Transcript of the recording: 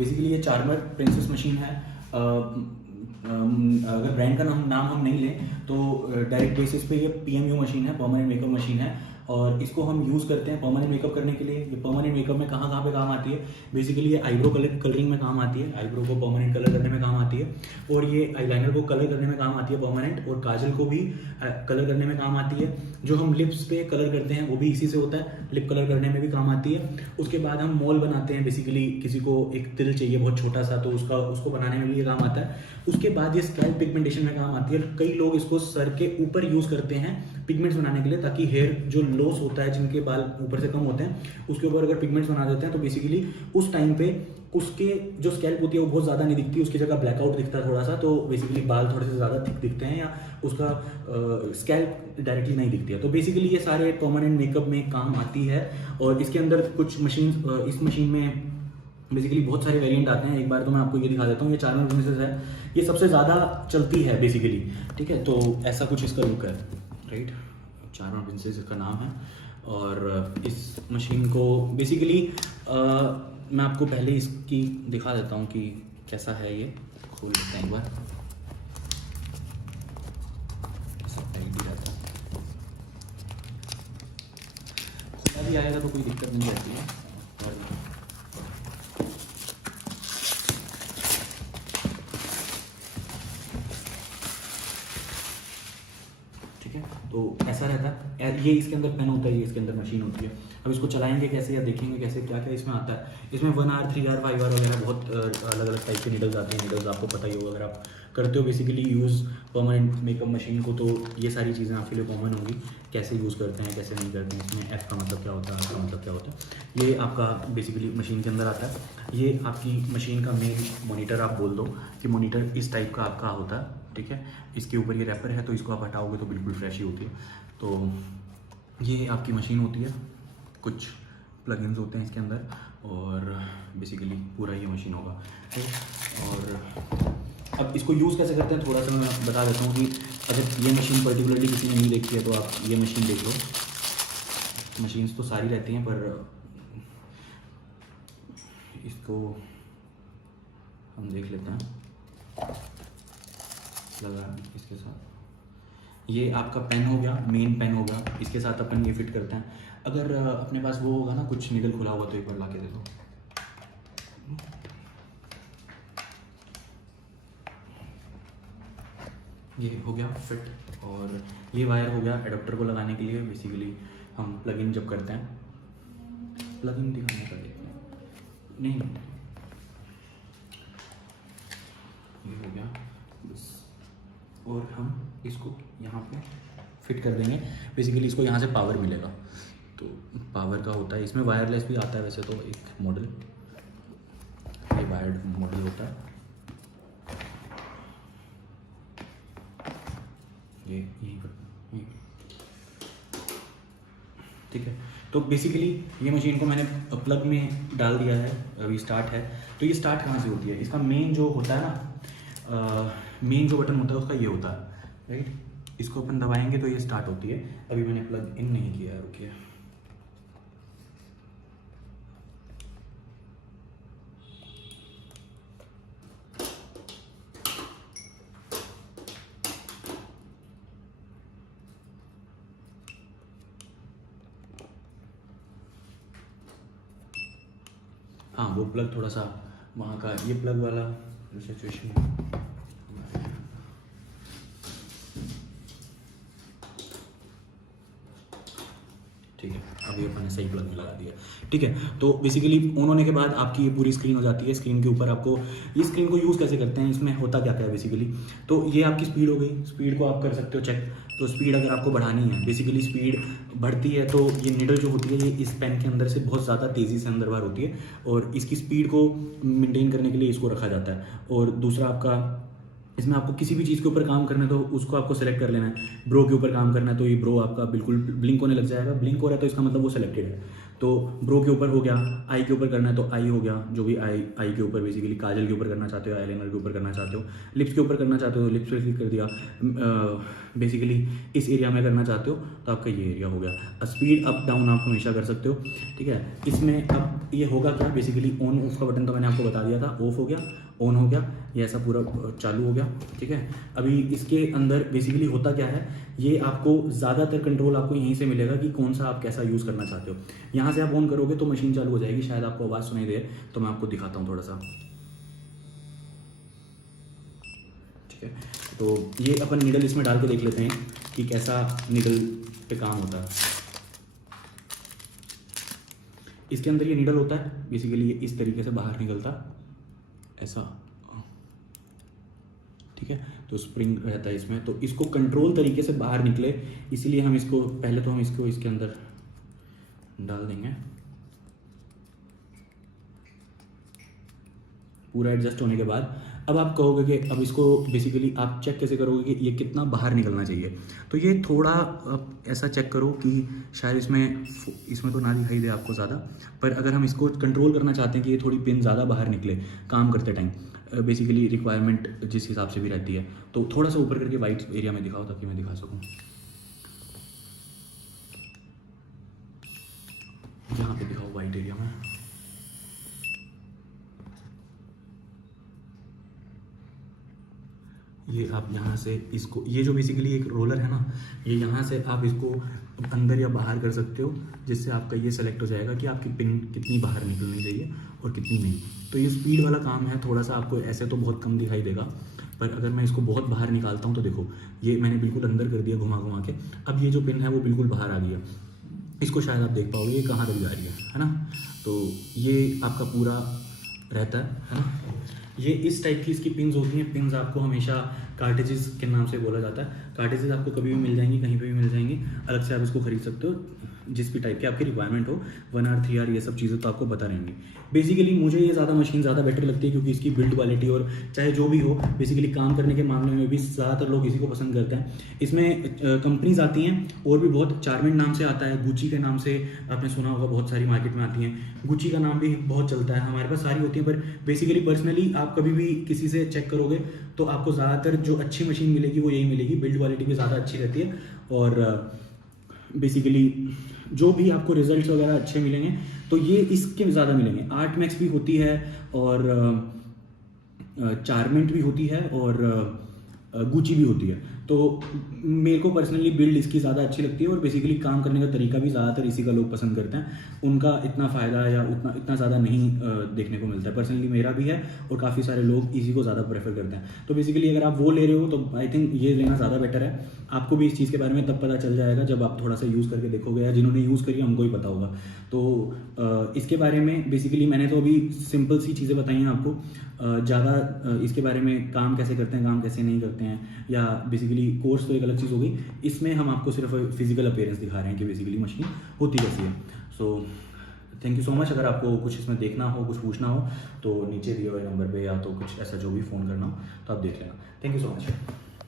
Basically ये charmer princess machine है। अगर ब्रांड का नाम हम नहीं लें तो डायरेक्ट बेसिस पे ये PMU मशीन है, परमानेंट मेकअप मशीन है। और इसको हम यूज़ करते हैं परमानेंट मेकअप करने के लिए। ये परमानेंट मेकअप में कहाँ कहाँ पे काम आती है, बेसिकली ये आईब्रो कलरिंग में काम आती है, आईब्रो को परमानेंट कलर करने में काम आती है, और ये आईलाइनर को कलर करने में काम आती है परमानेंट, और काजल को भी कलर करने में काम आती है। जो हम लिप्स पे कलर करते हैं वो भी इसी से होता है, लिप कलर करने में भी काम आती है। उसके बाद हम मॉल बनाते हैं, बेसिकली किसी को एक तिल चाहिए बहुत छोटा सा, तो उसको बनाने में भी ये काम आता है। उसके बाद ये स्कैल्प पिगमेंटेशन में काम आती है। कई लोग इसको सर के ऊपर यूज़ करते हैं पिगमेंट्स बनाने के लिए, ताकि हेयर जो लॉस होता है, जिनके बाल ऊपर से कम होते हैं, उसके ऊपर अगर पिगमेंट्स बना देते हैं तो बेसिकली उस टाइम पे उसके जो स्कैल्प होती है वो बहुत ज़्यादा नहीं दिखती, उसकी जगह ब्लैकआउट दिखता है थोड़ा सा, तो बेसिकली बाल थोड़े से ज़्यादा थिक दिखते हैं, या उसका स्कैल्प डायरेक्टली नहीं दिखती है। तो बेसिकली ये सारे परमानेंट मेकअप में काम आती है। और इसके अंदर कुछ मशीन, इस मशीन में बेसिकली बहुत सारे वेरिएंट आते हैं। एक बार तो मैं आपको ये दिखा देता हूँ। ये चार्मर प्रिंसेस है, ये सबसे ज़्यादा चलती है बेसिकली, ठीक है। तो ऐसा कुछ इसका लुक है, राइट। चार्मर प्रिंसेस इसका नाम है। और इस मशीन को बेसिकली मैं आपको पहले इसकी दिखा देता हूँ कि कैसा है। ये खोल लेते हैं एक बार, सब टाइट भी रहता है, खुला भी आएगा तो कोई दिक्कत नहीं रहती है। और ठीक है, तो ऐसा रहता है। ये इसके अंदर पेन होता है, ये इसके अंदर मशीन होती है। अब इसको चलाएंगे कैसे या देखेंगे कैसे, क्या क्या इसमें आता है। इसमें 1R 3R 5R वगैरह बहुत अलग अलग टाइप के नीडल्स आते हैं। नीडल्स आपको पता ही होगा, अगर आप करते हो basically use permanent makeup machine को, तो ये सारी चीज़ें आपके लिए कॉमन होंगी, कैसे यूज़ करते हैं कैसे नहीं करते हैं। इसमें F का मतलब क्या होता है, R का मतलब क्या होता है, ये आपका बेसिकली मशीन के अंदर आता है। ये आपकी मशीन का मेन मॉनिटर, आप बोल दो कि मॉनिटर इस टाइप का आपका होता है, ठीक है। इसके ऊपर ये रैपर है, तो इसको आप हटाओगे तो बिल्कुल फ्रेश ही होती है। तो ये आपकी मशीन होती है, कुछ प्लगइन्स होते हैं इसके अंदर, और बेसिकली पूरा ये मशीन होगा, ठीक। और अब इसको यूज़ कैसे करते हैं थोड़ा सा मैं बता देता हूँ कि अगर ये मशीन पर्टिकुलरली किसी ने नहीं देखी है तो आप ये मशीन देख लो। मशीन्स तो सारी रहती हैं, पर इसको हम देख लेते हैं लगा इसके साथ। ये आपका पेन हो गया, मेन पेन हो गया, इसके साथ अपन ये फिट करते हैं। अगर अपने पास वो होगा ना कुछ नीडल खुला हुआ, तो एक बार ला के दे दो। ये हो गया फिट, और ये वायर हो गया एडाप्टर को लगाने के लिए। बेसिकली हम प्लग इन जब करते हैं, प्लग इन दिखाने का देखते हैं, नहीं ये हो गया बस। और हम इसको यहाँ पे फिट कर देंगे। बेसिकली इसको यहाँ से पावर मिलेगा, तो पावर का होता है। इसमें वायरलेस भी आता है वैसे तो एक मॉडल, ये वायर्ड मॉडल होता है। ये यहीं पर, ठीक है। तो बेसिकली ये मशीन को मैंने प्लग में डाल दिया है, अभी स्टार्ट है। तो ये स्टार्ट कहाँ से होती है, इसका मेन जो होता है ना, मेन जो बटन होता है उसका ये होता है, राइट। इसको अपन दबाएंगे तो ये स्टार्ट होती है। अभी मैंने प्लग इन नहीं किया है, रुकिए। हाँ, वो प्लग थोड़ा सा वहाँ का, ये प्लग वाला सिचुएशन, ठीक है। अभी अपन ने सही प्लग में लगा दिया, ठीक है। तो बेसिकली ऑन होने के बाद आपकी ये पूरी स्क्रीन हो जाती है। स्क्रीन के ऊपर आपको, ये स्क्रीन को यूज़ कैसे करते हैं, इसमें होता क्या क्या है बेसिकली। तो ये आपकी स्पीड हो गई, स्पीड को आप कर सकते हो चेक। तो स्पीड अगर आपको बढ़ानी है, बेसिकली स्पीड बढ़ती है तो ये नीडल जो होती है ये इस पेन के अंदर से बहुत ज़्यादा तेज़ी से अंदर बाहर होती है, और इसकी स्पीड को मेंटेन करने के लिए इसको रखा जाता है। और दूसरा आपका, इसमें आपको किसी भी चीज़ के ऊपर काम करना है तो उसको आपको सेलेक्ट कर लेना है। ब्रो के ऊपर काम करना है तो ये ब्रो आपका बिल्कुल ब्लिंक होने लग जाएगा। ब्लिंक हो रहा है तो इसका मतलब वो सिलेक्टेड है। तो ब्रो के ऊपर हो गया, आई के ऊपर करना है तो आई हो गया, जो भी आई के ऊपर बेसिकली काजल के ऊपर करना चाहते हो, आईलाइनर के ऊपर करना चाहते हो, लिप्स के ऊपर करना चाहते हो तो लिप्स पे क्लिक कर दिया, बेसिकली इस एरिया में करना चाहते हो तो आपका ये एरिया हो गया। स्पीड अप डाउन आप हमेशा कर सकते हो, ठीक है। इसमें अब ये होगा क्या, बेसिकली ऑन ऑफ का बटन तो मैंने आपको बता दिया था, ऑफ हो गया, ऑन हो गया, ये ऐसा पूरा चालू हो गया, ठीक है। अभी इसके अंदर बेसिकली होता क्या है, ये आपको ज़्यादातर कंट्रोल आपको यहीं से मिलेगा कि कौन सा आप कैसा यूज़ करना चाहते हो। यहाँ से आप ऑन करोगे तो मशीन चालू हो जाएगी, शायद आपको आवाज़ सुनाई दे, तो मैं आपको दिखाता हूँ थोड़ा सा, ठीक है। तो ये अपन नीडल इसमें डाल के देख लेते हैं कि कैसा नीडल पे काम होता है। इसके अंदर ये नीडल होता है, बेसिकली ये इस तरीके से बाहर निकलता ऐसा, ठीक है। तो स्प्रिंग रहता है इसमें, तो इसको कंट्रोल तरीके से बाहर निकले, इसीलिए हम इसको पहले तो हम इसको इसके अंदर डाल देंगे। पूरा एडजस्ट होने के बाद अब आप कहोगे कि अब इसको बेसिकली आप चेक कैसे करोगे कि ये कितना बाहर निकलना चाहिए। तो ये थोड़ा आप ऐसा चेक करो कि शायद इसमें तो ना दिखाई दे आपको ज़्यादा, पर अगर हम इसको कंट्रोल करना चाहते हैं कि ये थोड़ी पिन ज़्यादा बाहर निकले काम करते टाइम, बेसिकली रिक्वायरमेंट जिस हिसाब से भी रहती है, तो थोड़ा सा ऊपर करके वाइट एरिया में दिखाओ ताकि मैं दिखा सकूँ। यहाँ पे दिखाओ वाइट एरिया में, ये आप यहाँ से इसको, ये जो बेसिकली एक रोलर है ना, ये यहाँ से आप इसको अंदर या बाहर कर सकते हो, जिससे आपका ये सेलेक्ट हो जाएगा कि आपकी पिन कितनी बाहर निकलनी चाहिए और कितनी नहीं। तो ये स्पीड वाला काम है, थोड़ा सा आपको ऐसे तो बहुत कम दिखाई देगा, पर अगर मैं इसको बहुत बाहर निकालता हूँ तो देखो ये मैंने बिल्कुल अंदर कर दिया घुमा घुमा के, अब ये जो पिन है वो बिल्कुल बाहर आ गई है। इसको शायद आप देख पाओगे ये कहाँ तक जा रही है ना। तो ये आपका पूरा रहता है ना। ये इस टाइप की इसकी पिन्स होती हैं। पिन्स आपको हमेशा कार्टेजेस के नाम से बोला जाता है। कार्टेजेस आपको कभी भी मिल जाएंगी, कहीं पे भी मिल जाएंगी, अलग से आप इसको खरीद सकते हो, जिस भी टाइप की आपकी रिक्वायरमेंट हो। 1R 3R ये सब चीज़ें तो आपको पता रहेंगी। बेसिकली मुझे ये मशीन ज़्यादा बेटर लगती है, क्योंकि इसकी बिल्ड क्वालिटी और चाहे जो भी हो, बेसिकली काम करने के मामले में भी ज़्यादातर लोग इसी को पसंद करते हैं। इसमें कंपनीज आती हैं और भी बहुत, चार्मिंग नाम से आता है, गुची के नाम से आपने सुना होगा, बहुत सारी मार्केट में आती हैं। गुची का नाम भी बहुत चलता है, हमारे पास सारी होती हैं, पर बेसिकली पर्सनली आप कभी भी किसी से चेक करोगे तो आपको ज़्यादातर जो अच्छी मशीन मिलेगी वो यही मिलेगी। बिल्ड क्वालिटी भी ज़्यादा अच्छी रहती है और बेसिकली जो भी आपको रिजल्ट्स वगैरह अच्छे मिलेंगे तो ये इसके ज़्यादा मिलेंगे। आर्टमैक्स भी होती है और चार्मेंट भी होती है और गुची भी होती है। तो मेरे को पर्सनली बिल्ड इसकी ज़्यादा अच्छी लगती है और बेसिकली काम करने का तरीका भी ज़्यादातर इसी का लोग पसंद करते हैं। उनका इतना फ़ायदा या इतना ज़्यादा नहीं देखने को मिलता है। पर्सनली मेरा भी है और काफ़ी सारे लोग इसी को ज़्यादा प्रेफर करते हैं। तो बेसिकली अगर आप वो ले रहे हो तो आई थिंक ये लेना ज़्यादा बेटर है। आपको भी इस चीज़ के बारे में तब पता चल जाएगा जब आप थोड़ा सा यूज़ करके देखोगे, या जिन्होंने यूज़ करी हमको ही पता होगा। तो इसके बारे में बेसिकली मैंने तो अभी सिंपल सी चीज़ें बताई हैं आपको। ज़्यादा इसके बारे में काम कैसे करते हैं, काम कैसे नहीं करते हैं, या बेसिकली कोर्स तो एक अलग चीज़ हो गई। इसमें हम आपको सिर्फ फिजिकल अपीयरेंस दिखा रहे हैं कि बेसिकली मशीन होती कैसी है। So thank you so much. अगर आपको कुछ इसमें देखना हो, कुछ पूछना हो तो नीचे दिए हुए नंबर पे या तो कुछ ऐसा जो भी फ़ोन करना हो तो आप देख लेना। Thank you so much.